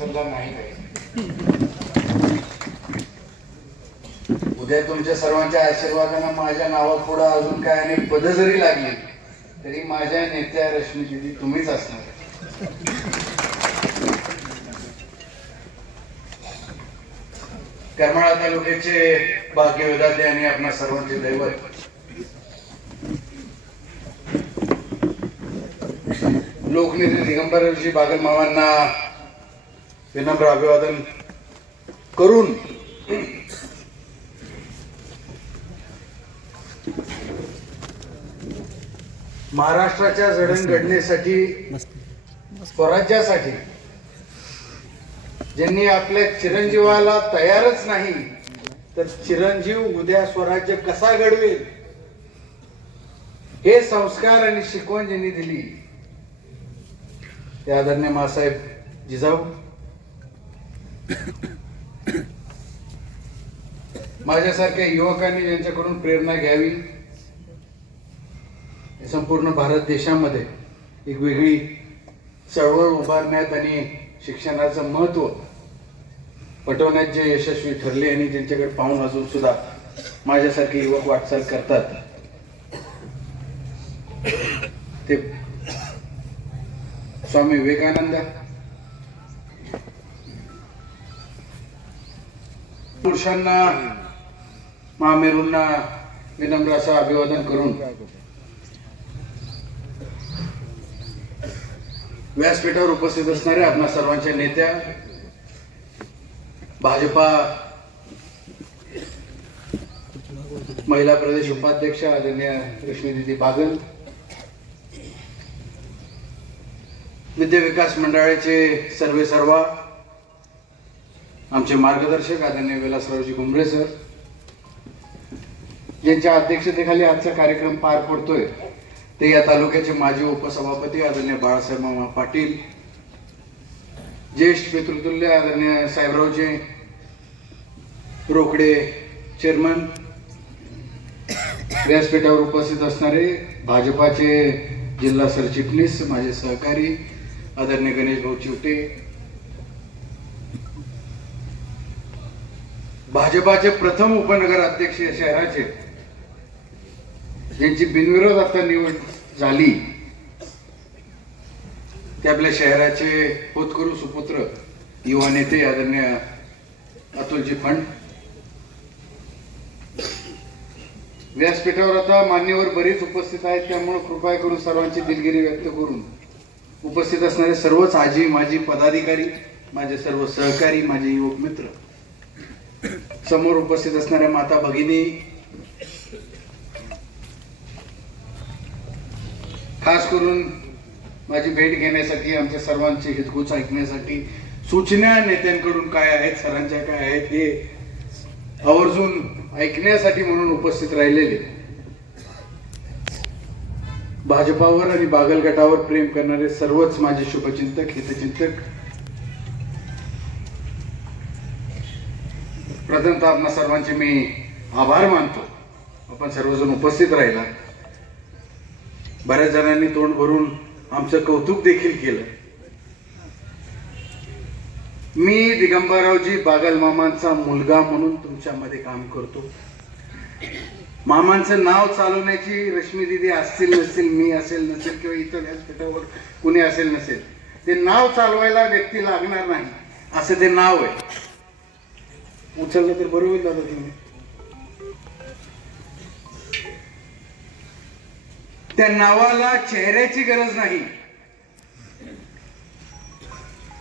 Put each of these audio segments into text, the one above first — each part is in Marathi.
सल्ला नाही काही. उद्या तुमच्या सर्वांच्या आशीर्वादाने माझ्या नावापुढे अजून काय अनेक पद जरी लागली तरी माझ्या नेत्या रश्मी दीदी तुम्हीच असणार. करमाळा तालुक्याचे भाग्यविधाते आणि आपणा सर्वांचे दैवत लोकनेते दिगंबरजी बागल मामांना विनम्र अभिवादन करून महाराष्ट्राच्या जडणघडणीसाठी स्वराज्यासाठी ज्यांनी आपल्या चिरंजीवाला तयारच नाही तर चिरंजीव उद्या स्वराज्य कसा घडवेल हे संस्कार आणि शिकवण ज्यांनी दिली ते आदरणीय मासाहेब जिजाऊ माझ्यासारख्या युवकांनी ज्यांच्याकडून प्रेरणा घ्यावी. संपूर्ण भारत देशामध्ये एक वेगळी चळवळ उभारण्यात आणि शिक्षणाचं महत्त्व पटवण्यात जे यशस्वी ठरले आणि ज्यांच्याकडे पाहून अजून सुद्धा माझ्यासारखे युवक वाटचाल करतात ते स्वामी विवेकानंद पुरुषांना महामेरूंना विनम्र असं अभिवादन करून व्यासपीठावर उपस्थित असणाऱ्या आपल्या सर्वांच्या नेत्या भाजपा महिला प्रदेश उपाध्यक्ष आदरणीय रश्मी दीदी बागल, विद्या विकास मंडळाचे सर्वे सर्वा आमचे मार्गदर्शक आदरणीय विलासरावजी गुंबळे सर ज्यांच्या अध्यक्षतेखाली आजचा कार्यक्रम पार पडतोय ते या तालुक्याचे माजी उपसभापती आदरणीय बाळासाहेब मामा पाटील, ज्येष्ठ पितृतुल्य आदरणीय साहेबरावजी रोकडे चेअरमन, व्यासपीठावर उपस्थित असणारे भाजपाचे जिल्हा सरचिटणीस माझे सहकारी आदरणीय गणेश भाऊ चिवटे, भाजपाचे प्रथम उपनगर अध्यक्ष या शहराचे ज्यांची बिनविरोध आता निवड झाली ते आपल्या शहराचे होतकरू सुपुत्र युवा नेते आदरणीय अतुलजी फंड. व्यासपीठावर आता मान्यवर बरीच उपस्थित आहेत त्यामुळे कृपया करून सर्वांची दिलगिरी व्यक्त करून उपस्थित असणारे सर्वच आजी माजी पदाधिकारी माझे सर्व सहकारी माझे युवक मित्र, समोर उपस्थित असणाऱ्या माता भगिनी, खास करून माझी भेट घेण्यासाठी आमच्या सर्वांचे हितगुज ऐकण्यासाठी सूचना नेत्यांकडून काय आहेत सरांच्या काय आहेत हे आवर्जून ऐकण्यासाठी म्हणून उपस्थित राहिलेले भाजपावर आणि बागल गटावर प्रेम करणारे सर्वच माझे शुभचिंतक हितचिंतक, प्रथमतः आपणा सर्वांचे मी आभार मानतो. आपण सर्वजण उपस्थित राहिला. बऱ्याच जणांनी तोंड भरून आमचं कौतुक देखील केलं. मी दिगंबररावजी बागल मामांचा मुलगा म्हणून तुमच्यामध्ये काम करतो. मामांचं नाव चालवण्याची रश्मी दीदी असतील नसतील, मी असेल नसेल किंवा इतर व्यासपीठावर कुणी असेल नसेल, ते नाव चालवायला व्यक्ती लागणार नाही असं ते नाव आहे. उचललं तर बरं होईल दादा तुम्ही. त्या नावाला चेहऱ्याची गरज नाही,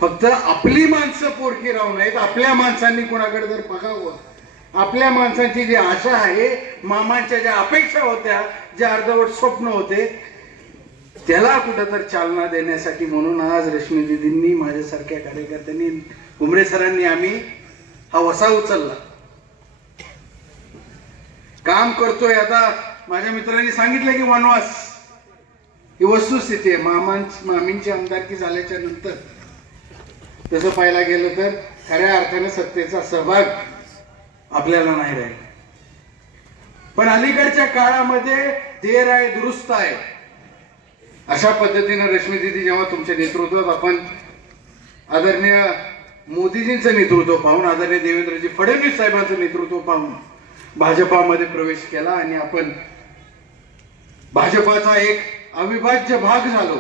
फक्त आपली माणसं पोरकी राहू नयेत. आपल्या माणसांनी कोणाकडे जर बघावं, आपल्या माणसांची जी आशा आहे, मामांच्या ज्या अपेक्षा होत्या, जे अर्धवट स्वप्न होते, त्याला कुठंतरी चालना देण्यासाठी म्हणून आज रश्मी दीदींनी माझ्यासारख्या कार्यकर्त्यांनी गुंबळे सरांनी आम्ही हा वसा उचलला. काम करतोय. आता माझ्या मित्रांनी सांगितलं की वनवास ही वस्तुस्थिती आहे. मामींची आमदारकी झाल्याच्या नंतर तसं पाहायला गेलं तर खऱ्या अर्थाने सत्तेचा सहभाग आपल्याला नाही राहील. पण अलीकडच्या काळामध्ये देर आहे दुरुस्त आहे अशा पद्धतीने रश्मी दीदी जेव्हा तुमच्या नेतृत्वात आपण आदरणीय मोदीजींचं नेतृत्व पाहून, आदरणीय देवेंद्रजी फडणवीस साहेबांचं नेतृत्व पाहून भाजपामध्ये प्रवेश केला आणि आपण भाजपाचा एक अविभाज्य भाग झालो.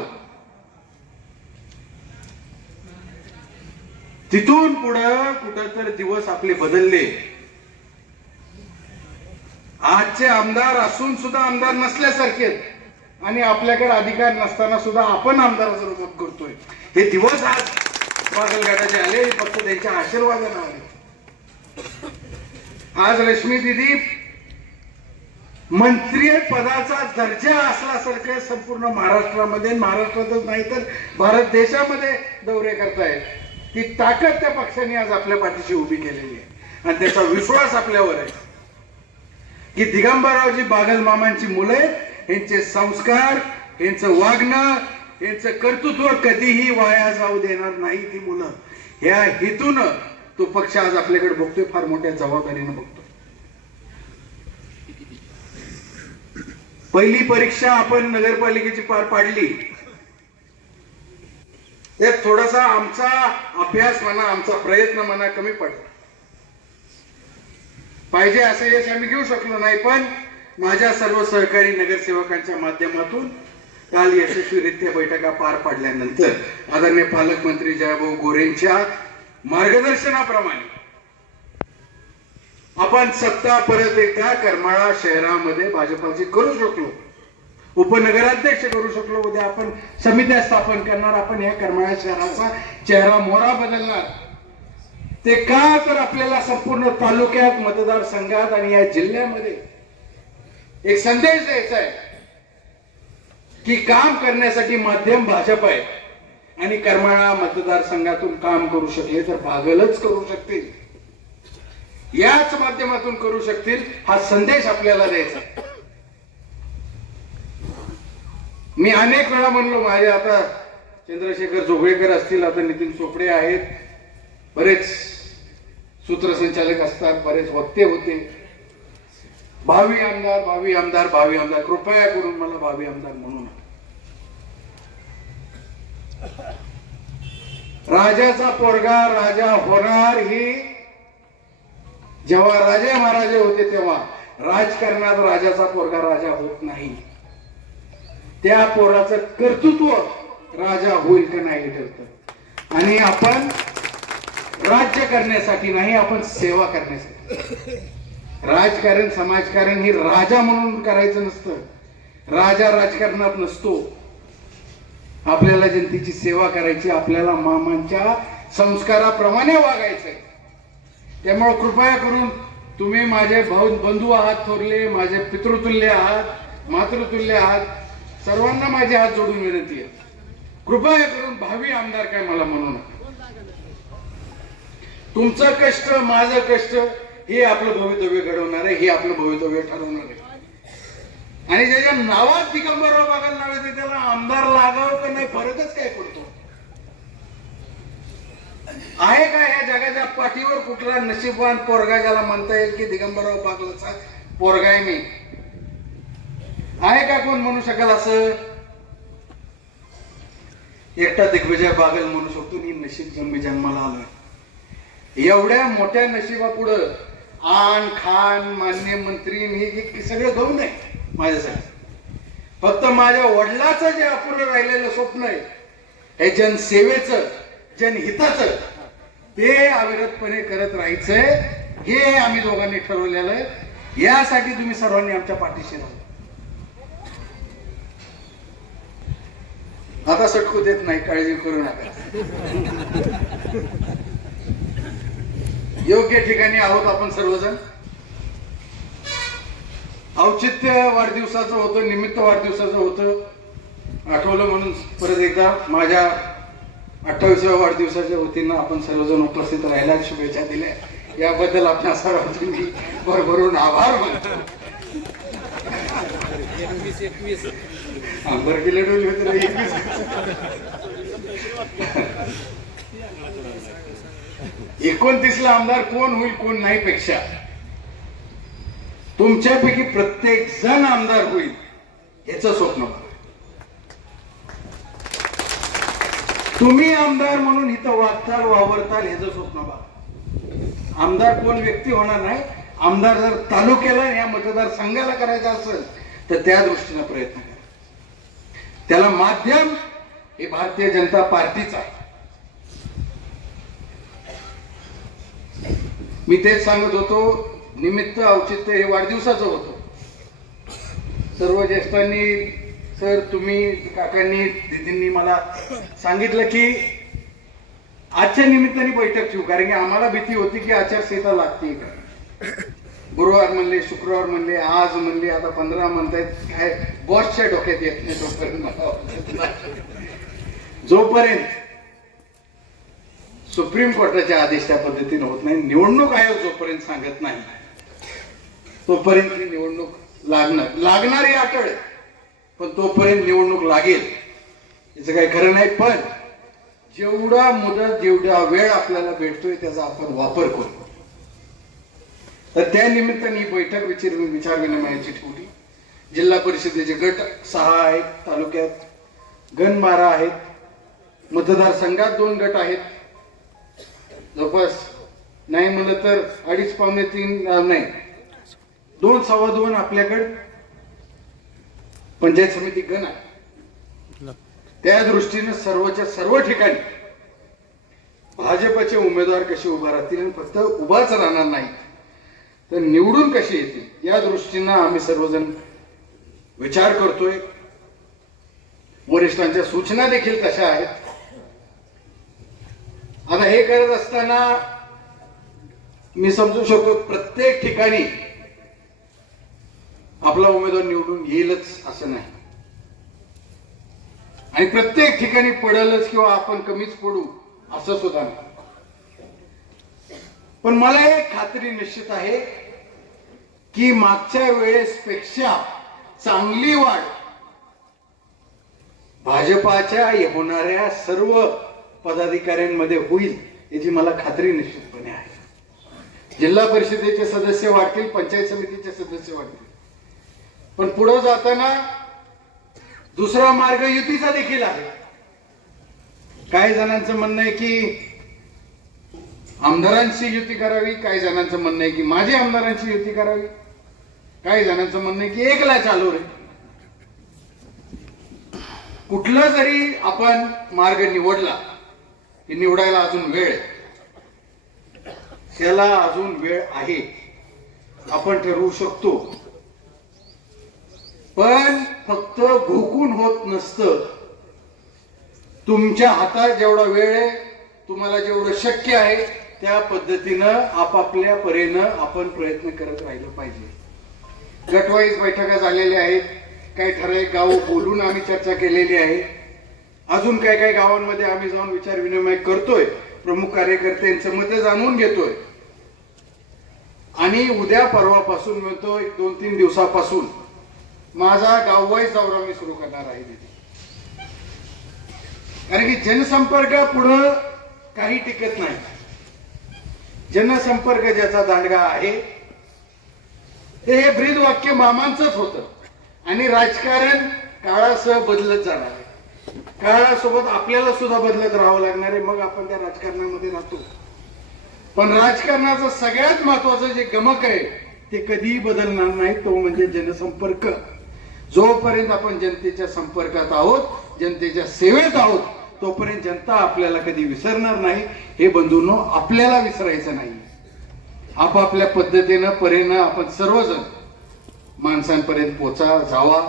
तिथून पुढं कुठं तर दिवस आपले बदलले. आजचे आमदार असून सुद्धा आमदार नसल्यासारखे आणि आपल्याकडे अधिकार नसताना सुद्धा आपण आमदाराचं रूप करतोय. हे दिवस आज बागलघाटाचे आले, फक्त त्यांच्या आशीर्वादाने आले. आज रश्मी दिदी मंत्री पदाचा दर्जा असल्यासारखं संपूर्ण महाराष्ट्रामध्ये, महाराष्ट्रातच नाही तर भारत देशामध्ये दौरे करतायत. ती ताकद त्या पक्षाने आज आपल्या पाठीशी उभी केलेली आहे आणि त्याचा विश्वास आपल्यावर आहे की दिगंबररावजी बागल मामांची मुले, यांचे संस्कार, यांचं वागणं, यांचं कर्तृत्व कधीही वाया जाऊ देणार नाही. ती मुलं ह्या हेतून तो पक्ष आज आपल्याकडे बघतोय, फार मोठ्या जबाबदारीने बघतोय. पहिली परीक्षा आपण नगरपालिकेची पार पाडली. त्यात थोडासा आमचा अभ्यास म्हणा, आमचा प्रयत्न म्हणा कमी पडला. पाहिजे असं यश आम्ही घेऊ शकलो नाही, पण माझ्या सर्व सहकारी नगरसेवकांच्या माध्यमातून काल यशस्वीरित्या बैठका पार पाडल्यानंतर आदरणीय पालकमंत्री जयभाऊ गोरेंच्या मार्गदर्शनाप्रमाणे आपण सत्ता परत एकदा करमाळा शहरामध्ये भाजपाची करू शकलो, उपनगराध्यक्ष करू शकलो. उद्या आपण समित्या स्थापन करणार, आपण या करमाळा शहराचा चेहरा मोहरा बदलणार. ते का तर आपल्याला संपूर्ण तालुक्यात, मतदारसंघात आणि या जिल्ह्यामध्ये एक संदेश द्यायचा आहे की काम करण्यासाठी माध्यम भाजप आहे आणि करमाळा मतदारसंघातून काम करू शकले तर बागलच करू शकतील, याच माध्यमातून करू शकतील, हा संदेश आपल्याला द्यायचा. मी अनेक वेळा म्हणलो, माझे आता चंद्रशेखर जोगळेकर असतील, आता नितीन चोपडे आहेत, बरेच सूत्रसंचालक असतात, बरेच वक्ते होते, भावी आमदार, भावी आमदार, भावी आमदार, कृपया करून मला भावी आमदार म्हणून. राजाचा पोरगा राजा होणार ही जेव्हा राजे महाराजे होते तेव्हा, राजकारणात राजाचा पोरगा राजा होत नाही. त्या पोराचं कर्तृत्व राजा होईल का नाही ठरतं. आणि आपण राज्य करण्यासाठी नाही, आपण सेवा करण्यासाठी. राजकारण, समाजकारण ही राजा म्हणून करायचं नसतं. राजा राजकारणात नसतो. आपल्याला जनतेची सेवा करायची, आपल्याला मामांच्या संस्काराप्रमाणे वागायचंय. त्यामुळे कृपया करून तुम्ही माझे बंधू आहात, थोरले, माझे पितृतुल्य आहात, मातृतुल्य आहात, सर्वांना माझे हात जोडून विनंती आहे, कृपया करून भावी आमदार काय मला म्हणू नका. तुमचं कष्ट, माझं कष्ट हे आपलं भवितव्य घडवणार आहे, हे आपलं भवितव्य ठरवणार आहे. आणि ज्याच्या नावात दिगंबरराव बागल नाव येते त्याला आमदार लागावं का नाही, फरकच काय पडतो. आहे का या जगाच्या पाठीवर कुठला नशीबवान पोरगा ज्याला म्हणता येईल की दिगंबरराव बागलचा पोरगा आहे मी? आहे का कोण म्हणू शकाल असं? एकटा दिग्विजय बागल म्हणू शकतो, मी नशीब जन्मी जन्माला आलोय. एवढ्या मोठ्या नशिबापुढं आन खान मान्य मंत्री हे सगळं गहू नाही माझ्यासाठी. फक्त माझ्या वडिलाचं जे अपूर्ण राहिलेलं स्वप्न आहे, हे जनसेवेचं, जनहिताचं, ते अविरतपणे करत राहायचंय, हे आम्ही दोघांनी ठरवलेलं आहे. यासाठी तुम्ही सर्वांनी आमच्या पाठीशी राहा. आता सटकू देत नाही, काळजी करू नका. योग्य ठिकाणी आहोत आपण सर्वजण. औचित्य वाढदिवसाचं होतं, निमित्त वाढदिवसाचं होतं, आठवलं म्हणून परत एकदा माझ्या 28व्या वाढदिवसाच्या वतीनं आपण सर्वजण उपस्थित राहिला, शुभेच्छा दिल्या, याबद्दल आपल्या सर्वांचे मी भरभरून आभार मानतो. बरं गेले डोले होते 29 ला आमदार कोण होईल कोण नाही पेक्षा तुमच्यापैकी प्रत्येक जण आमदार होईल याचं स्वप्न बघा. तुम्ही आमदार म्हणून इथं वागताल वावरताल ह्याचं स्वप्न बघा. आमदार कोण व्यक्ती होणार नाही. आमदार जर तालुक्याला या मतदारसंघाला करायचा असेल तर त्या दृष्टीने प्रयत्न करा. त्याला माध्यम हे भारतीय जनता पार्टीच आहे. मी तेच सांगत होतो, निमित्त औचित्य हे वाढदिवसाचं होतं. सर्व ज्येष्ठांनी, सर तुम्ही, काकांनी, दिदींनी मला सांगितलं की आजच्या निमित्ताने बैठक ठेवू, कारण की आम्हाला भीती होती की आचारसंहिता लागते का. गुरुवार म्हणले, शुक्रवार म्हणले, आज म्हणले, आता 15 म्हणतायत. काय बॉसच्या डोक्यात येत नाही जोपर्यंत सुप्रीम कोर्टाच्या आदेश त्या पद्धतीने होत नाही, निवडणूक आयोग जोपर्यंत सांगत नाही तोपर्यंत ही निवडणूक लागणारी अटळ, पण तोपर्यंत निवडणूक लागेल याचं काही खरं नाही. पण जेवढा मुदत, जेवढा वेळ आपल्याला भेटतोय त्याचा आपण वापर करू. तर त्या निमित्ताने ही बैठक विचार विनिमयाची ठेवली. जिल्हा परिषदेचे गट 6 आहेत, तालुक्यात गण 12 आहेत, मतदारसंघात 2 गट आहेत. जवळपास नाही म्हणलं तर 2.5 पावणे 3 नाही 2 सव्वा 2 आपल्याकडे पंचायत समिती गण आहे. त्या दृष्टीने सर्वच्या सर्व ठिकाणी भाजपचे उमेदवार कसे उभा राहतील आणि फक्त उभाच राहणार नाही तर निवडून कशी येतील या दृष्टीनं आम्ही सर्वजण विचार करतोय. वरिष्ठांच्या सूचना देखील तशा आहेत. आता हे करत असताना मी समजू शकतो प्रत्येक ठिकाणी आपला उमेदवार निवडून येईलच असं नाही, आणि प्रत्येक ठिकाणी पडलच किंवा आपण कमीच पडू असं सुद्धा नाही. पण मला एक खात्री निश्चित आहे की मागच्या वेळेसपेक्षा चांगली वाढ भाजपाच्या होणाऱ्या सर्व पदाधिकाऱ्यांमध्ये होईल याची मला खात्री निश्चितपणे आहे. जिल्हा परिषदेचे सदस्य वाढतील, पंचायत समितीचे सदस्य वाढतील, पण पुढे जाताना दुसरा मार्ग युतीचा देखील आहे. काही जणांचं म्हणणं आहे की आमदारांची युती करावी, काही जणांचं म्हणणं आहे की माझी आमदारांची युती करावी, काही जणांचं म्हणणं आहे की एकला चालू रे. कुठला जरी आपण मार्ग निवडला की निवडायला अजून वेळ, त्याला अजून वेळ आहे, आपण ठरवू शकतो. पण फक्त घोकून होत नसतं. तुमच्या हातात जेवढा वेळ आहे, तुम्हाला जेवढं शक्य आहे त्या पद्धतीनं आपापल्या परीनं आपण प्रयत्न करत राहिलं पाहिजे. गटवाईज बैठका झालेल्या आहेत, काही ठराविक गाव बोलून आम्ही चर्चा केलेली आहे. अजून काही गावांमध्ये आम्ही जाऊन विचार विनिमय करतोय, प्रमुख कार्यकर्त्यांचं मत जाणून घेतोय. आणि उद्या परवापासून म्हणतो 1-2-3 दिवसापासून माझा गाववाईज दौरा मी सुरू करणार आहे. कारण की जनसंपर्क पुढं काही टिकत नाही. जनसंपर्क ज्याचा दांडगा आहे हे ब्रीद वाक्य मामांचंच होतं. आणि राजकारण काळासह बदलत जाणार आहे. काळासोबत आपल्याला सुद्धा बदलत राहावं लागणार आहे, मग आपण त्या राजकारणामध्ये राहतो. पण राजकारणाचं सगळ्यात महत्वाचं जे गमक आहे ते कधीही बदलणार नाही, तो म्हणजे जनसंपर्क. जोपर्यंत आपण जनतेच्या संपर्कात आहोत, जनतेच्या सेवेत आहोत, तोपर्यंत जनता आपल्याला कधी विसरणार नाही. हे बंधूंनो, आपल्याला विसरायचं नाही. आपापल्या पद्धतीनं परीनं आपण सर्वजण माणसांपर्यंत पोचा जावा.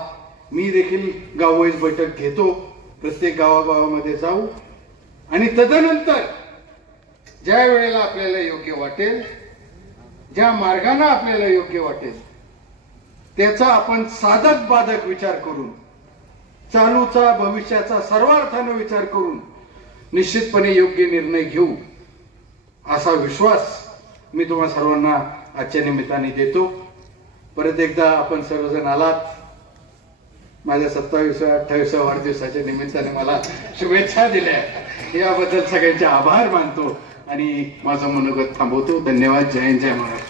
मी देखील गाववाईज बैठक घेतो, प्रत्येक गावागावामध्ये जाऊ आणि तदनंतर ज्या वेळेला आपल्याला योग्य वाटेल, ज्या मार्गाने आपल्याला योग्य वाटेल त्याचा आपण साधक बाधक विचार करून, चालूचा भविष्याचा सर्वार्थाने विचार करून निश्चितपणे योग्य निर्णय घेऊ असा विश्वास मी तुम्हा सर्वांना आजच्या निमित्ताने देतो. परत एकदा आपण सर्वजण आलात, माझ्या 27व्या-28व्या वाढदिवसाच्या निमित्ताने मला शुभेच्छा दिल्या, याबद्दल सगळ्यांचे आभार मानतो आणि माझं मनोगत थांबवतो. धन्यवाद. जय हिंद, जय महाराष्ट्र.